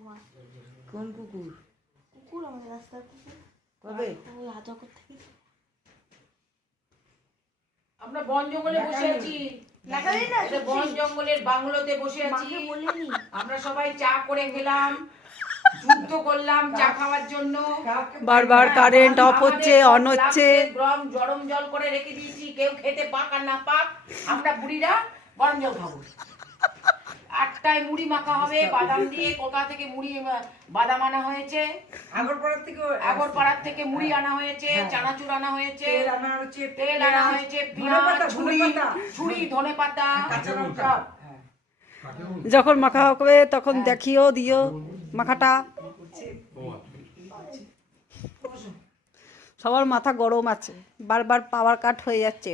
আমার কোন কুকুর? কুকুর আমাদের রাস্তার কুকুর। কবে? ওই হাজার থেকে আমরা বন জঙ্গলে বসে আছি। এটা বন জঙ্গলের বাংলোতে বসে আছি। বলিনি আমরা সবাই চা করে খেলাম, যুদ্ধ করলাম চা খাওয়ার জন্য। বারবার কারেন্ট অফ হচ্ছে, অন হচ্ছে। গরম জল করে রেখে দিয়েছি, কেউ খেতে পাক আর না পাক আমরা বুড়িরা গরম জল খাবো। 8টায় মুড়ি মাখা হবে বাদাম দিয়ে। কলকাতা থেকে মুড়ি বাদাম আনা হয়েছে, আগরপাড়ার থেকে মুড়ি আনা হয়েছে, চানাচুর আনা হয়েছে, তেল আনা হয়েছে, পেঁয়াজ, ছুরি, ধনেপাতা। যখন মাখা হবে তখন দেখিও দিও মাখাটা। সবার মাথা গরম আছে, বারবার পাওয়ার কাট হয়ে যাচ্ছে।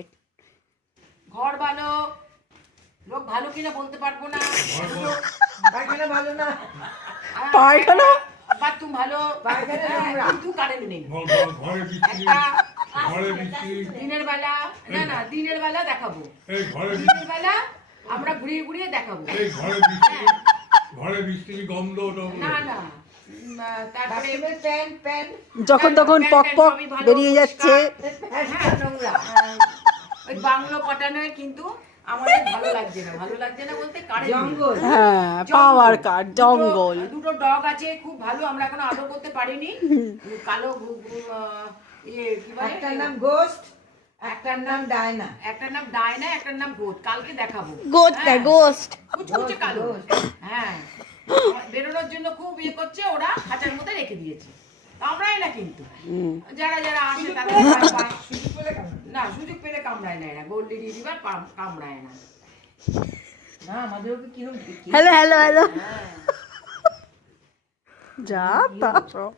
ঘর ভালো, লোক ভালো কিনা বলতে পারবো না। পায়খানা ভালো না, পায়খানা বাথরুম ভালো, কিন্তু কারেন্ট নেই। দিনের বেলা না দিনের বেলা দেখাবো, দিনের বেলা আমরা ঘুরিয়ে ঘুরিয়ে দেখাবো। না না তারপরে যখন তখন পক পক বেরিয়ে যাচ্ছে। ওই বাংলো পাঠানোয় কিন্তু আমাদের ভালো লাগছে না। ভালো লাগছে না বলতে কারেন্ট, হ্যাঁ পাওয়ার কাট, জঙ্গল। দুটো ডগ আছে খুব ভালো, আমরা এখনো আদর করতে পারিনি। কালো কি বলে, একটার নাম গোস্ট, একটার নাম ডায়না। একটার নাম ডায়না, একটার নাম গোট। কালকে দেখাবো। গোস্ট না গোস্ট, কুচকুচে কালো। হ্যাঁ, বেরোনোর জন্য খুব ইয়ে করছে, ওরা খাঁচার মধ্যে রেখে দিয়েছে। কামড়ায় না কিন্তু, যারা যারা আসে তাদের না, সুযোগ পেলে কামড়ায় না। এরা গোল্ডেন রিভার কামড়ায় না। না আমাদেরকে কিরকম হ্যালো হ্যালো হ্যালো হ্যাঁ যা তা সব।